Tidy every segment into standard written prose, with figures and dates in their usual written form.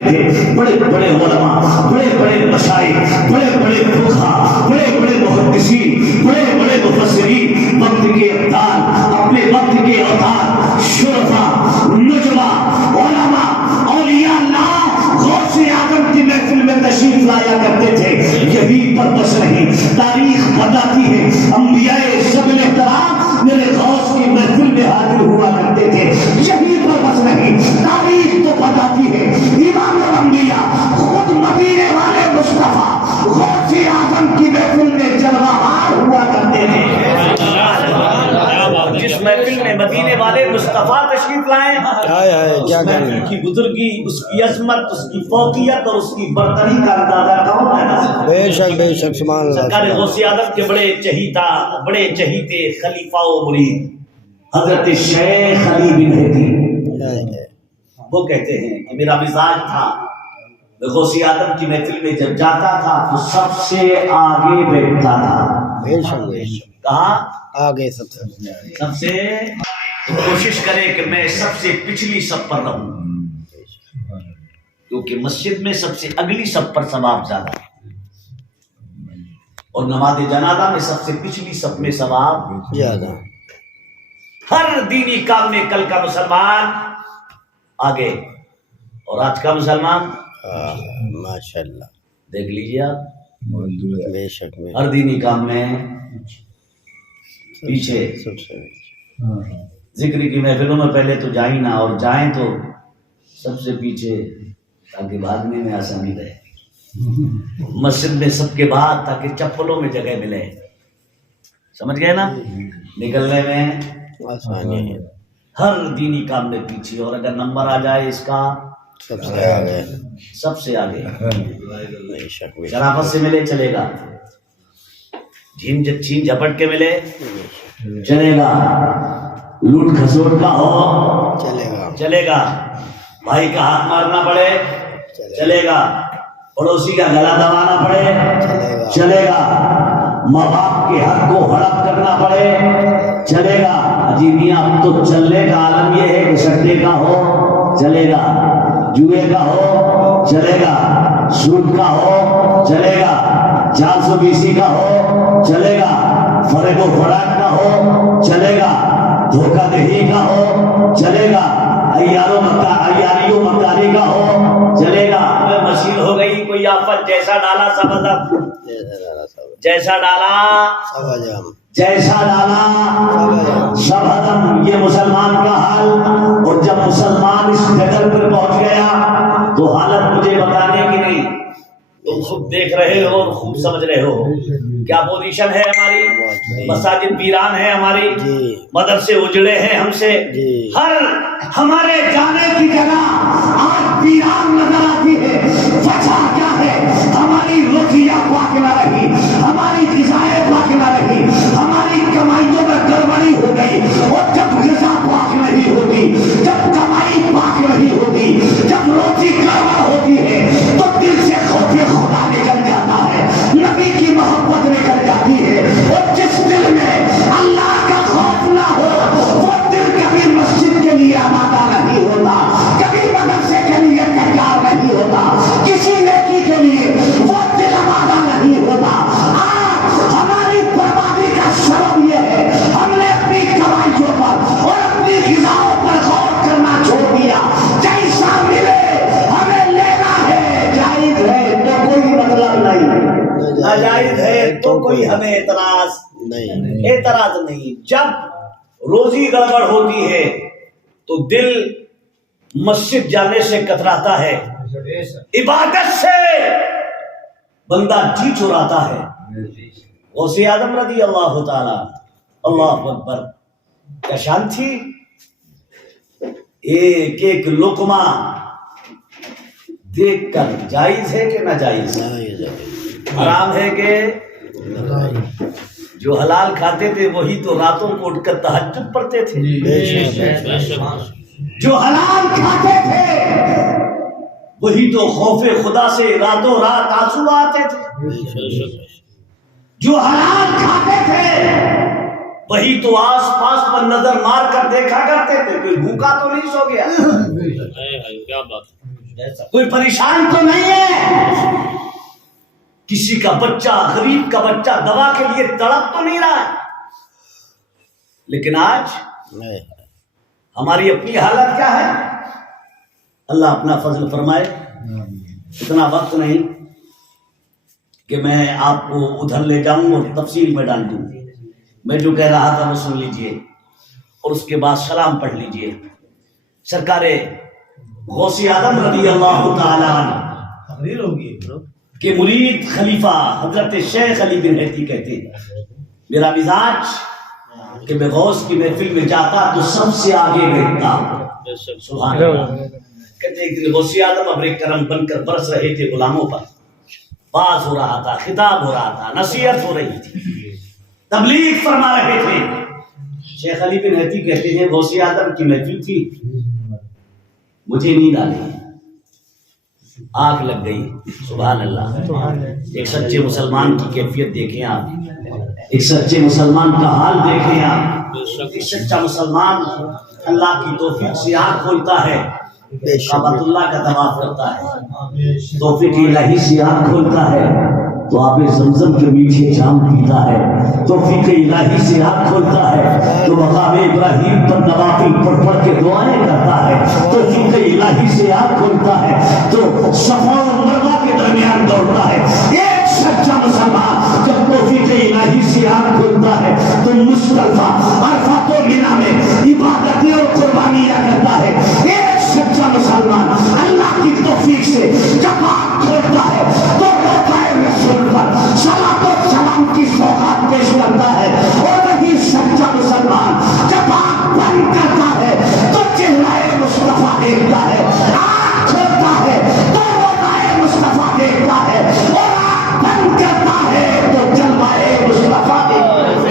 بڑے بڑے علماء، بڑے بڑے مشائخ، بڑے بڑے فقہا، بڑے بڑے محدثین، بڑے بڑے مفسرین، وقت کے ابدال، اپنے وقت کے اوتاد، شرفاء، نجبا، علماء، اولیاء اللہ غوث اعظم کی محفل میں تشریف لایا کرتے تھے۔ یہی پر بس نہیں، تاریخ بتاتی ہے انبیاء سب احترام میرے غوث کی محفل میں حاضر ہوا کرتے تھے۔ یہی پر بس نہیں، تاریخ تو بتاتی ہے امام الانبیاء خود مدینے والے مصطفیٰ غوث اعظم کی محفل میں جلوہ آور ہوا کرتے تھے۔ جس محفل میں مدینے والے مصطفیٰ تشریف لائے، اس محفل کی بزرگی، اس کی عظمت، اس کی فوقیت اور اس کی برتری کا اندازہ کون ہے؟ بے شک بے شک، سبحان اللہ۔ سرکار غوث اعظم کے بڑے چہیتے خلیفہ و مرید حضرت شیخ علی بن ہدی، وہ کہتے ہیں کہ میرا مزاج تھا، میں غوث اعظم کی محفل میں جب جاتا تھا تو سب سے آگے بیٹھتا تھا۔ بے شک بے شک، کہاں آگے سب سے کوشش کرے کہ میں سب سے پچھلی صف پر رہوں، کیونکہ مسجد میں سب سے اگلی صف پر ثواب زیادہ ہے، اور نماز جنازہ میں سب سے پچھلی صف میں ثواب زیادہ۔ ہر دینی کام میں کل کا مسلمان آگے، اور آج کا مسلمان ماشاء اللہ، دیکھ لیجیے آپ، بے شک بے ہر دینی کام میں پیچھے۔ سب سے ذکر کی محفلوں میں پہلے تو جائیں نہ، اور جائیں تو سب سے پیچھے، تاکہ بھاگنے میں آسانی رہے، مسجد میں سب کے بعد تاکہ چپلوں میں جگہ ملے، سمجھ گئے نا، نکلنے میں آسانی ہے، ہر دینی کام میں پیچھے، اور اگر نمبر آ جائے اس کا سب سے آگے، سب سے آگے۔ بے شک بے شرافت سے ملے چلے گا، چھین جھپٹ کے ملے چلے گا، لوٹ کھسوٹ کا ہو چلے گا، بھائی کا ہاتھ مارنا پڑے چلے گا، پڑوسی کا گلا دبانا پڑے چلے گا، ماں باپ کے حق کو ہڑپ کرنا پڑے چلے گا۔ جی میاں اب تو چلنے کا عالم یہ ہے کہ سٹے کا ہو چلے گا، جوئے کا ہو چلے گا، سود کا ہو چلے گا، 420 کا ہو چلے گا، فرق و فراق کا ہو چلے گا، دھوکہ دہی کا ہو چلے گا، عیاری و مکاری کا ہو چلے گا۔ میں مشیر ہو گئی کوئی آفت، جیسا ڈالا سب ادب، جیسا ڈالا جیسا ڈالا سب ادم، یہ مسلمان کا حال۔ اور جب مسلمان اس جگہ پر پہنچ گیا تو حالت مجھے بتانے کی نہیں، تم خود دیکھ رہے ہو اور خوب سمجھ رہے ہو کیا پوزیشن ہے ہماری، مساجد ویران ہے ہماری، مدرسے اجڑے ہیں ہم سے، ہر ہمارے جانے کی جگہ آج ویران نظر آتی ہے۔ وجہ کیا ہے؟ ہماری روزیاں پاک نہ رہی، ہماری غذائیں پاک نہ رہی، ہماری کمائیوں میں گڑبڑی ہو گئی، اور جب غذا پاک نہیں ہوتی، جب کمائی پاک نہیں ہوتی، جب روزی گڑبڑ ہوتی ہے تو دل سے خوف خدا نکل جاتا ہے، نبی کی محبت نکل جاتی ہے، اور جس دل میں اللہ کا خوف نہ ہو وہ دل کبھی مسجد کے لیے آمادہ نہیں ہوتا، کبھی مدرسے کے لیے تیار نہیں ہوتا، کسی نیکی کے لیے وہ دل آمادہ نہیں ہوتا۔ آج ہماری بربادی کا سبب یہ ہے ہم نے اپنی کمائیوں پر اور اپنی غذاؤں پر غور کرنا چھوڑ دیا۔ جیسا ملے ہمیں لینا ہے، جائز ہے تو کوئی مطلب نہیں، ناجائز ہے تو کوئی ہمیں اعتراض نہیں۔ جب روزی گڑبڑ ہوتی ہے تو دل مسجد جانے سے کتراتا ہے، عبادت سے بندہ جی چراتا ہے۔ غوث اعظم رضی اللہ تعالی، اللہ اکبر، کیا شان تھی، ایک ایک لقمہ دیکھ کر جائز ہے کہ ناجائز ہے، حرام ہے کہ جو حلال کھاتے تھے وہی تو راتوں کو اٹھ کر تہجد پڑھتے تھے، جو حلال کھاتے تھے وہی تو خوف خدا سے راتوں رات آنسو آتے تھے، جو حلال کھاتے تھے وہی تو آس پاس پر نظر مار کر دیکھا کرتے تھے کوئی بھوکا تو نہیں سو گیا۔ کوئی پریشان تو نہیں ہے؟ کسی کا بچہ، غریب کا بچہ دوا کے لیے تڑپ تو نہیں رہا ہے؟ لیکن آج ہماری اپنی حالت کیا ہے؟ اللہ اپنا فضل فرمائے. اتنا وقت نہیں کہ میں آپ کو ادھر لے جاؤں اور تفصیل میں ڈال دوں. میں جو کہہ رہا تھا وہ سن لیجئے اور اس کے بعد سلام پڑھ لیجئے. سرکار غوث اعظم رضی اللہ تعالی عنہ کہ مرید خلیفہ حضرت شیخ علی بن ہیتی کہتے ہیں میرا مزاج کہ میں غوث کی محفل میں جاتا تو سب سے آگے بیٹھتا. سبحان اللہ. کہتے ہیں کہ غوث اعظم ابر کرم بن کر برس رہے تھے غلاموں پر. باز ہو رہا تھا، خطاب ہو رہا تھا، نصیحت ہو رہی تھی، تبلیغ فرما رہے تھے. شیخ علی بن ہیتی کہتے ہیں غوث اعظم کی محفل تھی، مجھے نیند آ گئی، آگ لگ گئی. سبحان اللہ. ایک سچے مسلمان کی کیفیت دیکھیں آپ، ایک سچے مسلمان کا حال دیکھیں آپ. ایک سچا مسلمان اللہ کی توفیق سے آنکھ کھولتا ہے، کعبۃ اللہ کا طواف کرتا ہے، توفیق الہی سے آنکھ کھولتا ہے تو آب زمزم کے میٹھے جام پیتا ہے، توفیق الہی سے آنکھ کھولتا ہے تو مقام ابراہیم پر نوافل پڑھ پڑھ کے دعائیں کرتا ہے، توفیق الہی سے آنکھ کھولتا ہے تو صفا اور مروہ کے درمیان دوڑتا ہے. ایک سچا مسلمان جب توفیق الہی سے آنکھ کھولتا ہے تو مصطفیٰ عرفات و مینا میں عبادتیں اور قربانیاں کرتا ہے. ایک سچا مسلمان اللہ کی توفیق سے جب آنکھ کھولتا ہے تو روضہ رسول پر صلاۃ و سلام کی سوغات پیش کرتا ہے. اور وہی سچا مسلمان جب آنکھ بند کرتا ہے تو چہرہ مصطفیٰ دیکھتا ہے، آنکھ کھولتا ہے تو روضہ مصطفیٰ دیکھتا ہے، اور آنکھ بند کرتا ہے تو جلوہ مصطفیٰ دیکھتا ہے.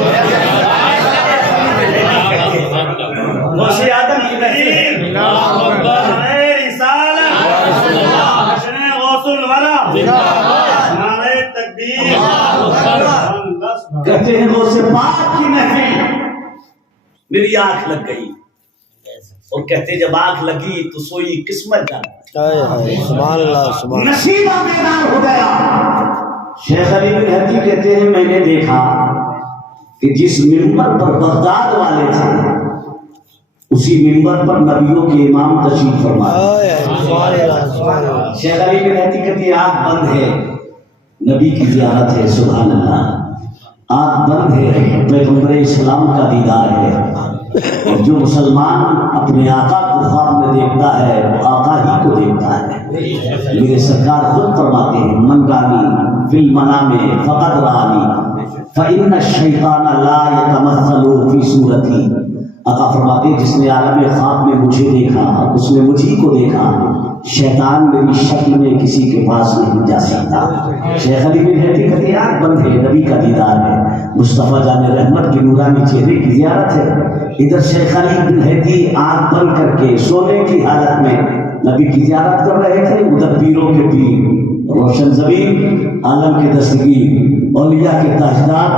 غوث اعظم کی محفل کہتے ہیں غوث پاک کی محفل میری آنکھ لگ گئی، اور کہتے جب آنکھ لگی تو سوئی قسمت جان سبحان اللہ سبحان نصیبہ بیدار ہو گیا. شیخ علی بن ہیتی کہتے ہیں میں نے دیکھا کہ جس منبر پر بغداد والے تھے اسی منبر پر نبیوں کے امام تشریف فرما. شیخ علی بن ہیتی کہتے ہیں آنکھ بند ہے، نبی کی زیارت ہے. سبحان اللہ. آنکھ بند ہے، پیغمبر اسلام کا دیدار ہے. اور جو مسلمان اپنے آقا کو خواب میں دیکھتا ہے وہ آقا ہی کو دیکھتا ہے. میرے سرکار خود فرماتے ہیں من رانی فی المنام فقد رانی فإن الشیطان لا یتمثل فی صورتی. آقا فرماتے ہیں جس نے عالم خواب میں مجھے دیکھا اس نے مجھے کو دیکھا، شیطان میری شکل میں کسی کے پاس نہیں جا سکتا. شیخ علی بن ہیتی کہتے ہیں آنکھ بند ہے، نبی کا دیدار ہے، مصطفیٰ جان رحمت کی نورانی چہرے کی زیارت ہے. ادھر شیخ علی بن ہیتی آنکھ بند کر کے سونے کی حالت میں نبی کی زیارت کر رہے تھے. ادھر پیروں کے پیر، روشن زمین، عالم کے دستگیر، اولیاء کے تاجدار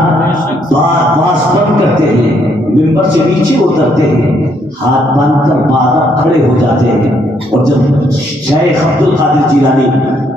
باس بند کرتے ہیں، ممبر سے نیچے اترتے ہیں، ہاتھ باندھ کر بعد کھڑے ہو جاتے ہیں. اور جب شیخ عبد القادر جیلانی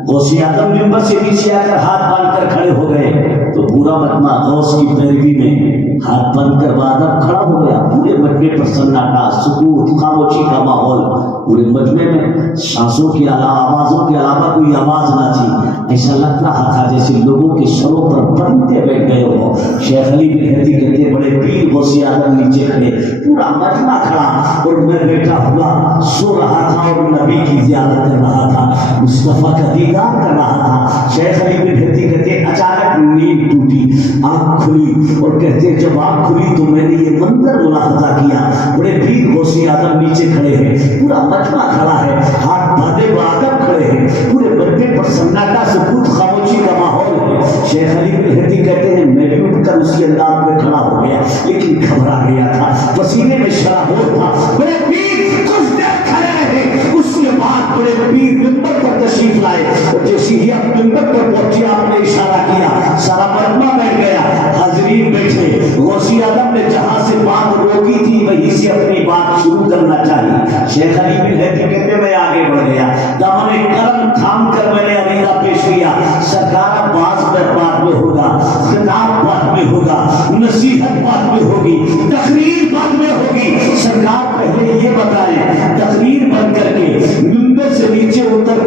غوث اعظم ممبر سے نیچے آ کر ہاتھ باندھ کر کھڑے ہو گئے تو پورا مجمع غوث کی پیروی میں ہاتھ باندھ کر بعد کھڑا ہو گیا. پورے مجمع پر سناٹا، سکوت، خاموشی کا ماحول. پورے مجمع میں سانسوں کے علاوہ، آوازوں کے علاوہ کوئی آواز نہ تھی. ایسا لگ رہا تھا جیسے لوگوں کے سروں پر پرندے بیٹھ گئے ہو. شیخ علی بن ہیتی کہتے بڑے پیر غوث اعظم نیچے کھڑے، پورا مجمع کھڑا اور میں بیٹھا ہوا سو رہا تھا اور نبی کی زیارت کر رہا تھا، مصطفیٰ کا دیدار کر رہا تھا. شیخ علی بن ہیتی کہتے اچانک نیند ٹوٹی، آنکھ کھلی اور کہتے جب آنکھ کھلی تو میں نے یہ منظر ملاحظہ کیا. بڑے پیر غوث اعظم نیچے کھڑے ہیں، پورا مجمع کھڑا ہے، ہاتھ باندھے بادب کھڑے ہیں، پورے مجمع پر سناٹا، سکوت، خاموشی کا ماحول ہے. شیخ علی بن ہیتی کہتے ہیں میں بھی اٹھ کر اس کے انداز میں کھڑا ہو گیا لیکن گھبرا گیا تھا، پسینے میں شرابور تھا. بڑے پیر کچھ دیر کھڑے رہے، اس کے بعد بڑے پیر ممبر پر تشریف لائے اور جیسے ہی آپ ممبر پر پہنچے آپ نے اشارہ کیا، سارا مجمع بیٹھ گیا، حاضرین بیٹھے. غوث اعظم نے جہاں سے بات روکی تھی وہیں سے اپنی بات شروع کرنا چاہیے. شیخ علی بن ہیتی کہتے میں آگے بڑھ گیا، دامن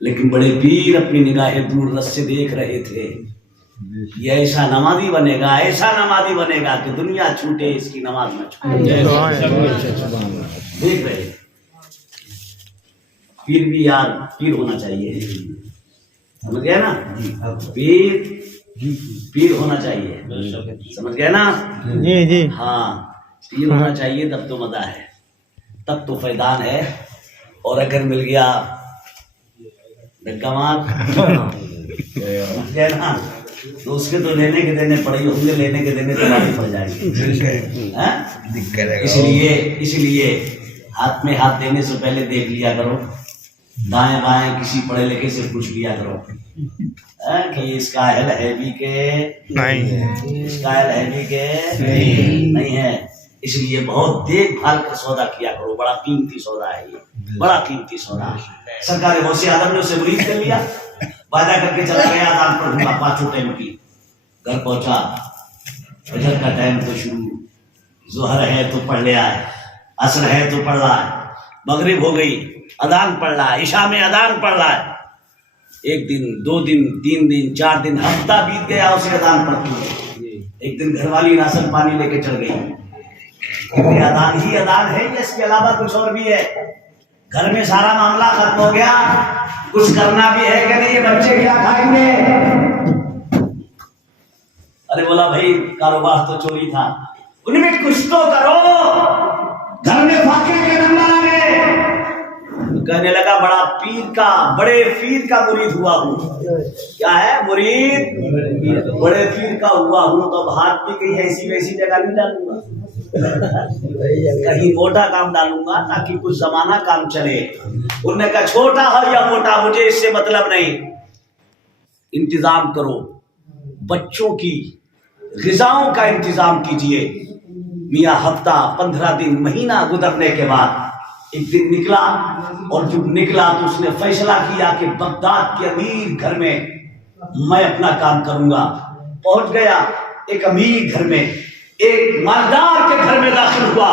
لیکن بڑے پیر اپنی نگاہیں دور رس سے دیکھ رہے تھے یہ ایسا نمازی بنے گا کہ دنیا چھوٹے اس کی نماز نہ چھوٹے. دیکھ رہے پیر بھی یار پیر ہونا چاہیے, سمجھ گئے نا, پیر ہونا چاہیے, سمجھ گئے نا. جی جی ہاں پیر ہونا چاہیے, تب تو مزہ ہے, تب تو فیضان ہے. اور اگر مل گیا دھکا مار, سمجھ گئے نا, تو اس کے تو لینے کے دینے پڑے ہوں گے, لینے کے دینے تو باری پڑ جائیں گے. اس لیے ہاتھ میں ہاتھ دینے سے پہلے دیکھ لیا کرو, دائیں بائیں کسی پڑھے لکھے سے پوچھ لیا کرو کہ اس کا اہل ہے بھی کہ نہیں, اس کا اہل ہے بھی کہ نہیں ہے. اس لیے بہت دیکھ بھال کر سودا کیا کرو, بڑا قیمتی سودا ہے یہ, بڑا قیمتی سودا. سرکار غوث اعظم نے اسے مرید کر لیا, وعدہ کر کے چلا گیا اذان پڑھوں گا 5 ٹائم کی. گھر پہنچا, فجر کا ٹائم تو شروع, ظہر ہے تو پڑھ لیا ہے, عصر ہے تو پڑھ رہا ہے, مغرب ہو گئی اذان پڑھ رہا ہے, عشاء میں اذان پڑھ رہا ہے. 1 دن 2 دن 3 دن 4 دن, ہفتہ بیت گیا اسے اذان پڑھتی. ایک دن گھر والی راشن پانی لے کے چل گئی, یہ اذان ہی اذان ہے یا اس کے علاوہ کچھ اور بھی ہے؟ گھر میں سارا معاملہ ختم ہو گیا, کچھ کرنا بھی ہے کہ نہیں, یہ بچے کیا کھائیں گے؟ ارے بولا بھائی کاروبار تو چوری تھا, ان میں کچھ تو کرو, گھر میں فاقے کے نمبر آ گئے. کہنے لگا بڑے پیر کا مرید ہوا ہوں. کیا ہے مرید؟ بڑے پیر کا ہوا ہوں. تو اب ہاتھ بھی کہیں ایسی ویسی جگہ نہیں ڈالوں گا, کہیں موٹا کام ڈالوں گا تاکہ کچھ زمانہ کام چلے. انہوں نے کہا چھوٹا ہو یا موٹا مجھے اس سے مطلب نہیں, انتظام کرو, بچوں کی غذاؤں کا انتظام کیجئے. میاں ہفتہ 15 دن مہینہ گزرنے کے بعد ایک دن نکلا, اور جب نکلا تو اس نے فیصلہ کیا کہ بغداد کے امیر گھر میں میں اپنا کام کروں گا. پہنچ گیا ایک امیر گھر میں, ایک مالدار کے گھر میں داخل ہوا,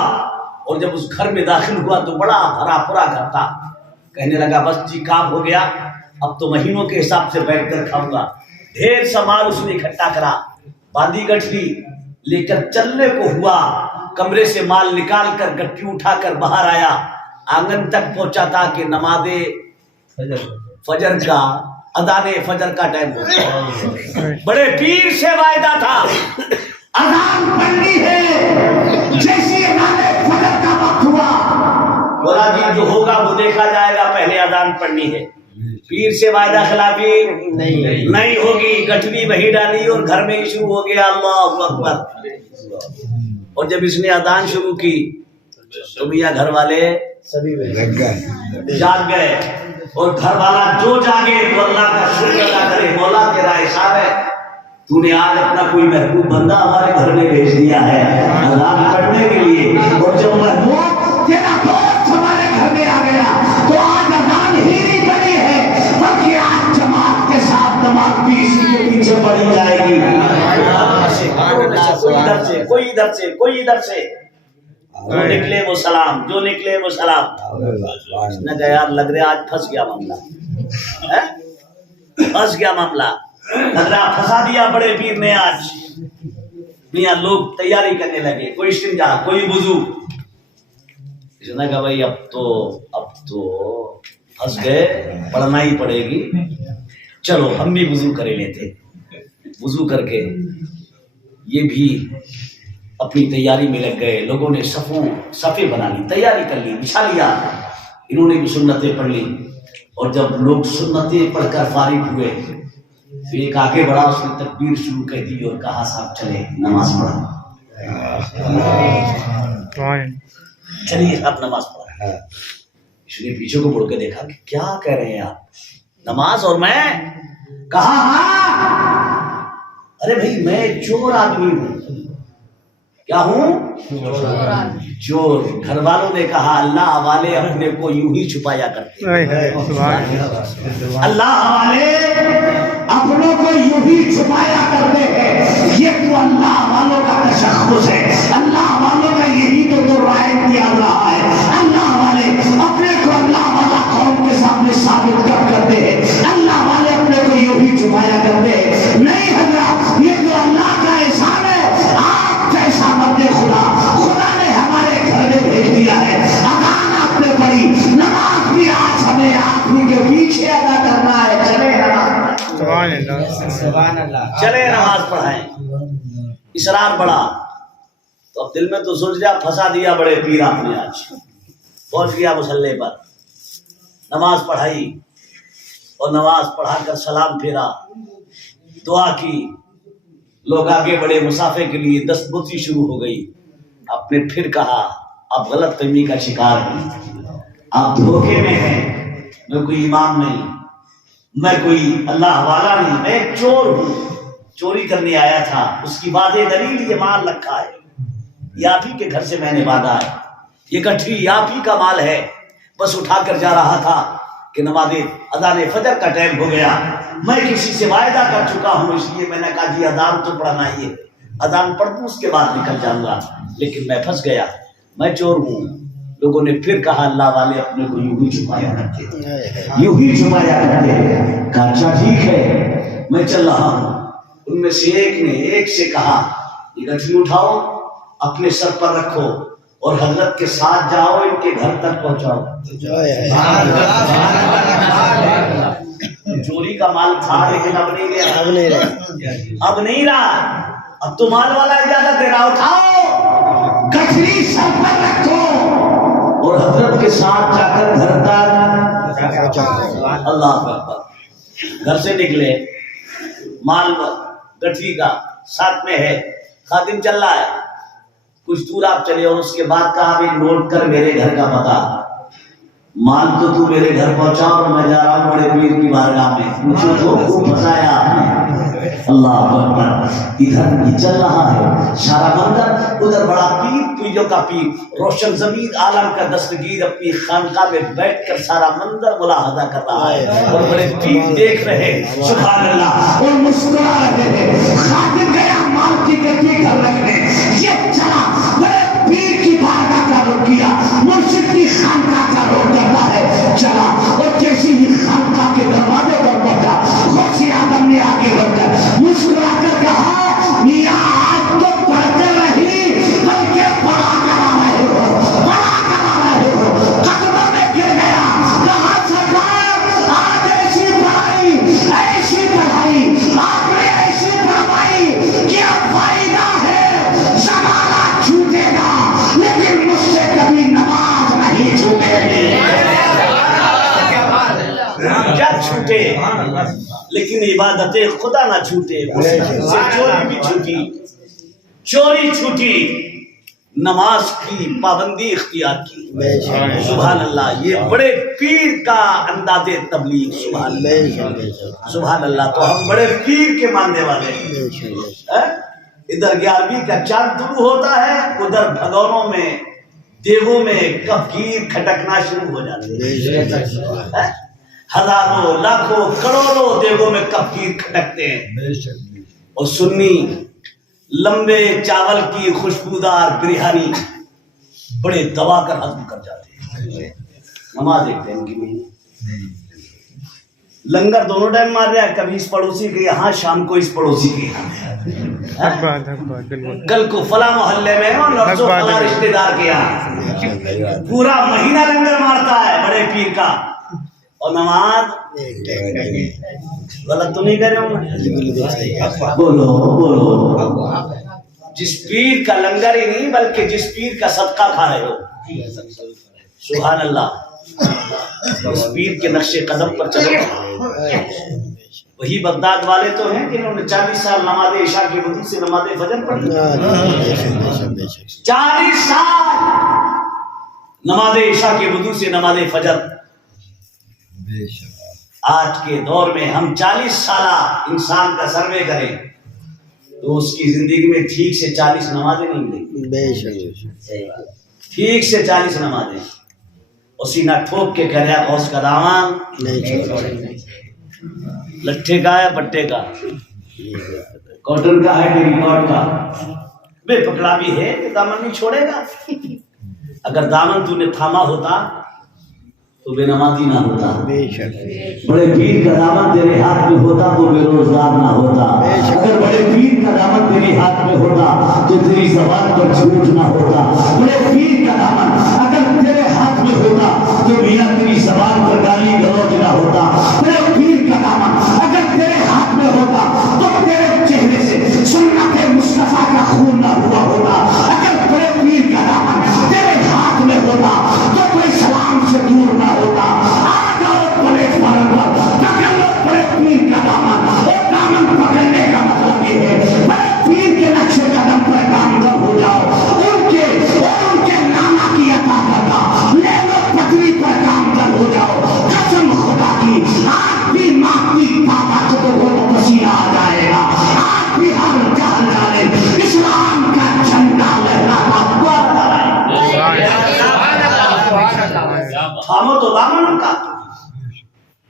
اور جب اس گھر میں داخل ہوا تو بڑا بھرا پورا گھر تھا. کہنے لگا بس جی کام ہو گیا, اب تو مہینوں کے حساب سے بیٹھ کر کھاؤں گا. ڈھیر سا مال اس نے اکٹھا کرا, باندھی گٹھی لے کر چلنے کو ہوا. کمرے سے مال نکال کر گٹھی اٹھا کر باہر آیا, آنگن تک پہنچا تھا کہ نماز فجر کا اذان فجر کا ٹائم ہو گیا. بڑے پیر سے وعدہ تھا اذان پڑھنی ہے, جیسی اذان فجر کا وقت ہوا بولا جی جو ہوگا وہ دیکھا جائے گا, پہلے اذان پڑھنی ہے. پیر سے وعدہ خلافی نہیں ہوگی. گٹھڑی وہی ڈالی اور گھر میں ہی شروع ہو گیا اللہ اکبر. اور جب اس نے اذان شروع کی تو میاں گھر والے جاگ گئے, اور گھر والا جو جاگے تو اللہ کا شکر ادا کرے, مولا تیرا احسان ہے, تو نے آج اپنا کوئی محبوب بندہ ہمارے گھر میں بھیج دیا ہے اذان پڑھنے کے لیے. اور جب محبوب تیرا دوست ہمارے گھر میں آ گیا تو آج اذان ہی نہیں پڑھی ہے, بلکہ آج جماعت کے ساتھ نماز بھی اسی کے پیچھے پڑھی جائے گی. کوئی ادھر سے جو نکلے وہ سلام, جو نکلے وہ سلام. نے کہا یار لگ رہا آج پھنس گیا معاملہ, پھنس گیا معاملہ, لگ رہا پھنسا دیا بڑے پیر نے آج. میاں لوگ تیاری کرنے لگے, کوئی استنجا کوئی وضو. اس نے کہا بھائی اب تو پھنس گئے, پڑھنا ہی پڑے گی, چلو ہم بھی وضو کرے لیتے. وضو کر کے یہ بھی اپنی تیاری میں لگ گئے. لوگوں نے صفیں بنا لی, تیاری کر لی, بچھا لیا. انہوں نے بھی سنتیں پڑھ لی. اور جب لوگ سنتیں پڑھ کر فارغ ہوئے تو ایک آگے بڑھا, اس نے تکبیر شروع کر دی اور کہا صاحب چلے نماز پڑھا. چلیے اب نماز پڑھا. اس نے پیچھے کو مڑ کے دیکھا کہ کیا کہہ رہے ہیں آپ, نماز اور میں؟ کہا ہاں. ارے بھائی میں چور آدمی ہوں. کیا ہوں؟ چور. گھر والوں نے کہا اللہ والے اپنے کو یوں ہی چھپایا کرتے ہیں, اللہ والے اپنوں کو یوں ہی چھپایا کرتے ہیں. یہ تو اللہ والوں کا تشخص ہے, اللہ والوں کا یہی تو رائے دیا رہا ہے. اللہ والے اپنے کو اللہ والا قوم کے سامنے ثابت کرتے ہیں. چلے نماز پڑھائیں. اصرار بڑا تو اب دل میں تو سوچ لیا پھنسا دیا بڑے پیر آپ نے. آج پہنچ گیا مصلی پر, نماز پڑھائی اور نماز پڑھا کر سلام پھیرا, دعا کی. لوگ آگے بڑے مسافے کے لیے دستبوسی شروع ہو گئی. آپ نے پھر کہا آپ غلط فہمی کا شکار ہیں, آپ دھوکے میں ہیں. میں کوئی امام نہیں, میں کوئی اللہ والا نہیں, میں ایک چور ہوں, چوری کرنے آیا تھا. اس کی واضح دلیل یہ مال رکھا ہے, یہ آپ ہی کے گھر سے میں نے باندھا ہے, یہ گٹھی آپ ہی کا مال ہے. بس اٹھا کر جا رہا تھا کہ نماز اذان فجر کا ٹائم ہو گیا. میں کسی سے وعدہ کر چکا ہوں, اس لیے میں نے کہا جی اذان تو پڑھنا ہی ہے, اذان پڑھ دوں اس کے بعد نکل جاؤں گا. لیکن میں پھنس گیا, میں چور ہوں. لوگوں نے پھر کہا اللہ والے اپنے کو یوں ہی چھپایا کرتے, یوں ہی چھپایا کرتے. کہا اچھا ٹھیک ہے میں چل رہا ہوں. ان میں سے ایک نے ایک سے کہا یہ گٹھی اٹھاؤ اپنے سر پر رکھو اور حضرت کے ساتھ جاؤ, ان کے گھر تک پہنچاؤ. چوری کا مال تھا لیکن اب نہیں گیا, اب نہیں رہا. اب تو مال والا اجازت دے رہا, اٹھاؤ گٹھی سر پر رکھو اور حضرت کے ساتھ جا کر گھر تک. اللہ اکبر. گھر سے نکلے, مال گٹھی کا ساتھ میں ہے, خادم چل رہا ہے. کچھ دور آپ چلے اور اس کے بعد کہا بھی نوٹ کر میرے گھر کا پتہ, مال تو میرے گھر پہنچا اور میں جا رہا ہوں بڑے پیر کی بارگاہ میں. مجھے تو خوب پھنسایا آپ نے. اللہ اکبر. ادھر چل رہا ہے سارا منظر, ادھر بڑا پیر پیروں کا پیر روشن ضمیر عالم کا دستگیر اپنی خانقاہ میں بیٹھ کر سارا منظر ملاحظہ کر رہا ہے اور بڑے پیر دیکھ رہے سبحان اللہ اور مسکرا رہے ہیں. خادم گیا مال کی گٹھی گھر رکھنے, یہ چلا بڑے پیر کی بارگاہ کا رخ کیا, مرشد کی خانقاہ کا رخ کرتا ہے. چلا اور جیسی ہی خانقاہ کے دروازے پر پہنچا, غوث اعظم نے آگے بڑھ کر مسکرا کر کہا میاں آج تو پڑھتے نہیں بلکہ پڑھا کرا رہے ہو, پڑھا کرا رہے ہو. قدموں میں گر گیا, کہا سرکار آج ایسی پڑھائی آپ نے ایسی پڑھائی کہ اب فائدہ ہے. زمانہ چھوٹے گا لیکن مجھ سے کبھی نماز نہیں چھوٹے گی. جب چھوٹے لیکن عبادت خدا نہ چھوٹے. سے چوری بھی چھوٹی, چوری چھوٹی, نماز کی پابندی اختیار کی. سبحان اللہ. یہ بڑے پیر کا انداز تبلیغ. سبحان اللہ, سبحان اللہ. تو ہم بڑے پیر کے ماننے والے ہیں. ادھر 11ویں کا چاند طلوع ہوتا ہے, ادھر بھگوروں میں دیگوں میں کفگیر کھٹکنا شروع ہو جاتے ہیں. ہزاروں لاکھوں کروڑوں دیگوں میں کفگیر کھٹکتے ہیں. اور سنی لمبے چاول کی خوشبودار بریانی بڑے دبا کر ہضم کر جاتے ہیں. نماز ایک ٹائم کی نہیں, لنگر دونوں ٹائم مار رہا ہے. کبھی اس پڑوسی کے یہاں, شام کو اس پڑوسی کے یہاں, کل کو فلاں محلے میں اور لفظوں فلاں رشتے دار کے یہاں. پورا مہینہ لنگر مارتا ہے بڑے پیر کا. اور نماز غلط تو نہیں کر رہے ہوں؟ بولو بولو. جس پیر کا لنگر ہی نہیں بلکہ جس پیر کا صدقہ کھا رہے ہو. سبحان اللہ. اس پیر کے نقش قدم پر چلو. وہی بغداد والے تو ہیں جنہوں نے 40 سال نماز عشاء کی وضو سے نماز فجر پڑھی. 40 سال نماز عشاء کی وضو سے نماز فجر. آج کے دور میں ہم 40 سالہ انسان کا سروے کریں تو اس کی زندگی میں ٹھیک سے 40 نمازیں نہیں ملیں. ٹھیک سے 40 نمازیں. اور سینہ ٹھوک کے کہہ رہا غوث کا دامن لٹھے کا ہے پٹے کا, کاٹن کا ہے کہ ریکارڈ کا. بے پکڑا بھی ہے کہ دامن نہیں چھوڑے گا. اگر دامن تو نے تھاما ہوتا تو بے نمازی نہ ہوتا. بڑے پیر کا دامن تیرے ہاتھ میں ہوتا تو بے روزگار نہ ہوتا. اگر بڑے پیر کا دامن تیرے ہاتھ میں ہوتا تو تیری زبان پر جھوٹ نہ ہوتا. بڑے پیر کا دامن اگر تیرے ہاتھ میں ہوتا تو میاں تیری زبان پر گالی گلوچ نہ ہوتا. بڑے پیر کا دامن اگر تیرے ہاتھ میں ہوتا تو تیرے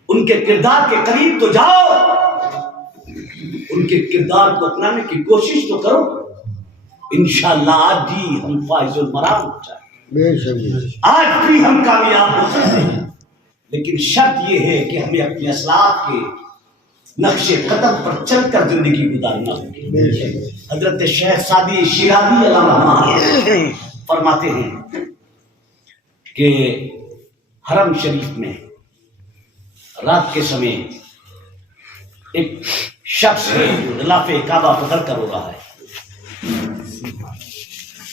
ان کے کردار کے قریب تو جاؤ، ان کے کردار کو اپنانے کی کوشش تو کرو، انشاءاللہ آج بھی ہم فائز المرام ہو جائیں، بے شک آج بھی ہم کامیاب ہو سکتے ہیں، لیکن شرط یہ ہے کہ ہمیں اپنے اسلاف کے نقش قدم پر چل کر زندگی گزارنا ہوگی۔ بے شک حضرت شیخ سعدی شیرازی علیہ رحمہ فرماتے ہیں کہ حرم شریف میں رات کے سمے ایک شخص ہے جو غلاف کعبہ پکڑ کر رو رہا ہے۔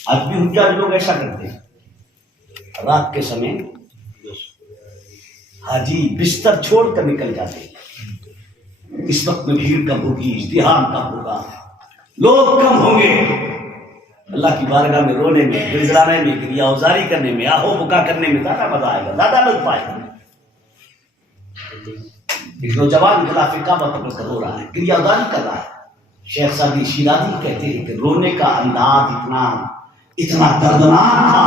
آج بھی حجاج لوگ ایسا کرتے ہیں، رات کے سمے حاجی بستر چھوڑ کر نکل جاتے ہیں۔ اس وقت میں بھیڑ کم ہوگی، ازدحام کم ہوگا، لوگ کم ہوں گے، اللہ کی بارگاہ میں رونے میں، گڑگڑانے میں، گریہ اوزاری کرنے میں، آہو بکا کرنے میں زیادہ مزہ آئے گا، زیادہ لطف آئے گا۔ ایک نوجوان غلاف کعبہ پکڑ کر رو رہا ہے، گریہ اوزاری کر رہا ہے۔ شیخ سعدی شیرازی کہتے ہیں کہ رونے کا انداز اتنا دردناک تھا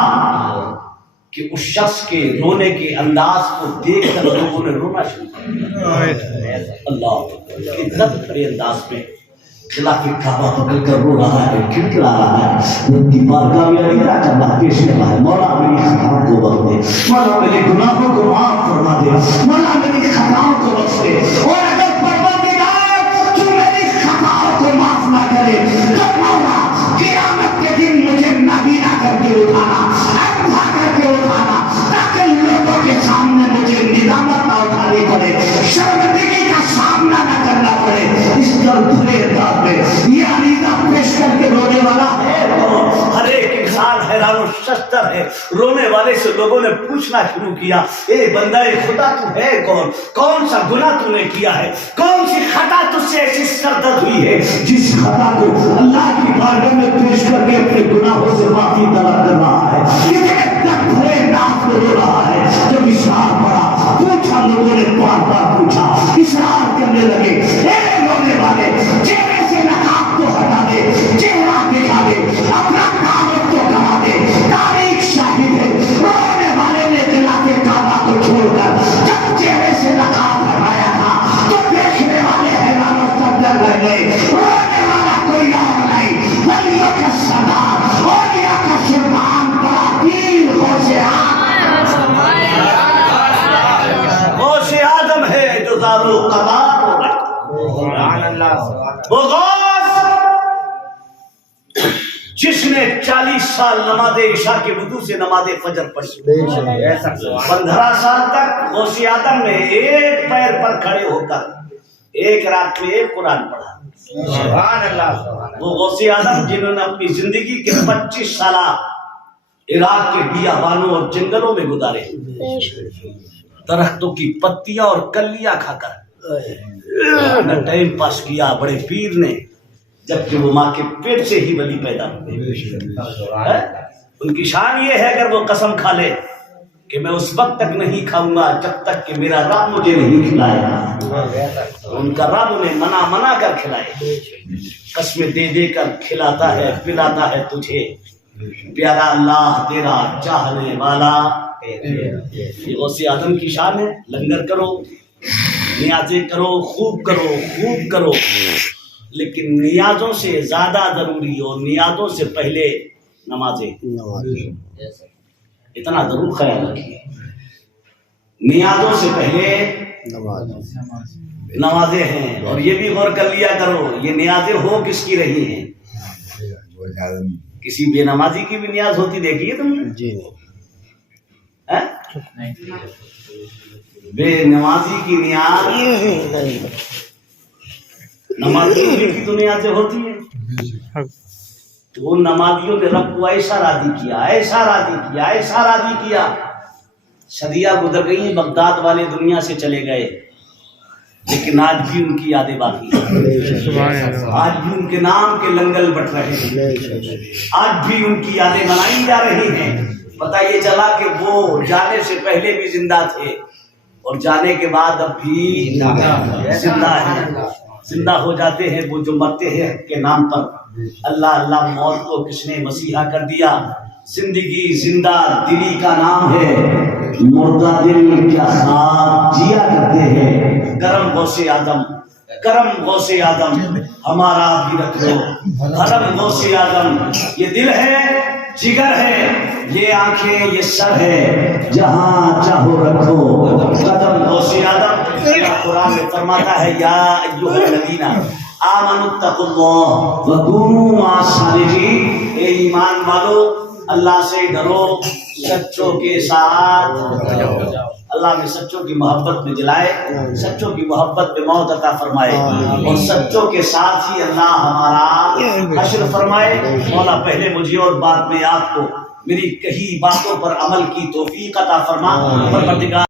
کہ اس شخص کے رونے کے انداز کو دیکھ کر لوگوں نے رونا شروع کر دیا۔ اللہ اتنا بڑے انداز میں خلاف کعبہ پکڑ کر رو رہا ہے، کھڑکھڑا رہا ہے، رب کی بارگاہ میں علیحدہ کرنا پیش کر رہا ہے، مولا میری خطاؤں کو بخش دے، مولا میرے گناہوں کو معاف فرما دے، مولا میری خطاؤں کو بخش دے، اور اگر پروردگار تو میری خطاؤں کو معاف نہ کرے تو مولا قیامت کے دن مجھے نابینا کر کے اٹھانا، اندھا کر کے اٹھانا، تاکہ لوگوں کے سامنے مجھے ندامت نہ اٹھانی پڑے، شرمندگی کا سامنا نہ کرنا پڑے۔ اس بھرے انداز میں یہ عریضہ پیش کر کے رونے والا ہے تو ہر ایک انسان حیران و ششدر ہے۔ رونے والے سے لوگوں نے پوچھنا شروع کیا، اے بندہ خدا تو ہے کون؟ کون سا گناہ تو نے کیا ہے؟ کون سی خطا تجھ سے ایسی سردرد ہوئی ہے جس خطا کو اللہ کی بارگاہ میں پیش کر کے اپنے گناہوں سے معافی طلب کر رہا ہے؟ یہ تک بھرے انداز میں رو رہا ہے۔ جب اشار پڑا، پوچھا، لوگوں نے بار بار پوچھا، اشار کرنے لگے، اے رونے والے چہرے سے نقاب تو ہٹا دے، چہرہ دکھا دے، اپنا کام تو کرا دے، تاریخ شاہد ہے رونے والے نے خلاف کعبہ کو چھوڑ کر جب چہرے سے نقاب ہٹایا تھا تو دیکھنے والے حیران و ششدر رہ گئے۔ رونے والا کوئی اور نہیں، ولیوں کا سردار، اولیاء کا سلطان، بڑا پیر غوث آدم ہے جو دارو قرار ہو گئے۔ وہ غوث جس نے 40 سال نماز عشاء کے وضو سے نماز فجر پڑھی، 15 سال تک غوث آدم نے ایک پیر پر کھڑے ہو کر ایک رات میں ایک قرآن پڑھا۔ وہ غوث آدم جنہوں نے اپنی زندگی کے 25 سالہ عراق کے بیابانوں اور جنگلوں میں گزارے، درختوں کی پتیاں اور کلیاں کھا کر ٹائم پاس کیا، بڑے پیر نے، جبکہ وہ ماں کے پیٹ سے ہی ولی پیدا ہوئے۔ ان کی شان یہ ہے اگر وہ قسم کھا لے کہ میں اس وقت تک نہیں کھاؤں گا جب تک کہ میرا رب مجھے نہیں کھلائے گا، ان کا رب انہیں منا کر کھلائے، قسمیں دے دے کر کھلاتا ہے پلاتا ہے تجھے، پیارا اللہ تیرا چاہنے والا۔ یہ غوث آدم کی شان ہے۔ لنگر کرو، نیازیں کرو، خوب کرو، خوب کرو، لیکن نیازوں سے زیادہ ضروری اور نیازوں سے پہلے نمازیں، اتنا ضرور خیال رکھیے، نیازوں سے پہلے نمازیں ہیں۔ اور یہ بھی غور کر لیا کرو یہ نیازیں ہو کس کی رہی ہیں؟ کسی بے نمازی کی بھی نیاز ہوتی دیکھیے تم نے؟ جی نہیں۔ بے نمازی کی نیاز، نمازی کی تو نیازیں ہوتی ہیں۔ تو ان نمازیوں نے رب کو ایسا راضی کیا، ایسا راضی کیا، ایسا راضی کیا، صدیاں گزر گئی، بغداد والے دنیا سے چلے گئے، لیکن آج بھی ان کی یادیں باقی ہیں، آج بھی ان کے نام کے لنگر بٹ رہے ہیں، آج بھی ان کی یادیں منائی جا رہی ہیں۔ پتہ یہ چلا کہ وہ جانے سے پہلے بھی زندہ تھے اور جانے کے بعد اب بھی زندہ ہیں۔ زندہ ہو جاتے ہیں وہ جو مرتے ہیں کے نام پر۔ اللہ اللہ موت کو کس نے مسیحا کر دیا؟ زندگی زندہ دلی کا نام ہے، مردہ دل کیا خواب جیا کرتے ہیں، کرم غوث اعظم، کرم غوث اعظم ہمارا بھی رکھ لو، کرم غوث اعظم۔ یہ دل ہے، جگر ہے، یہ آنکھیں، یہ سر ہے، جہاں چاہو رکھو قدم غوث اعظم۔ قرآن میں فرماتا ہے یا ایھا الذین آمنوا اتقوا اللہ وکونوا مع الصادقین، اے ایمان والو اللہ سے ڈرو، سچوں کے ساتھ اللہ میں سچوں کی محبت میں جلائے، سچوں کی محبت میں موت عطا فرمائے، اور سچوں کے ساتھ ہی اللہ ہمارا حشر فرمائے۔ مولا پہلے مجھے اور بعد میں آپ کو میری کہی باتوں پر عمل کی توفیق عطا فرما۔ پروردگار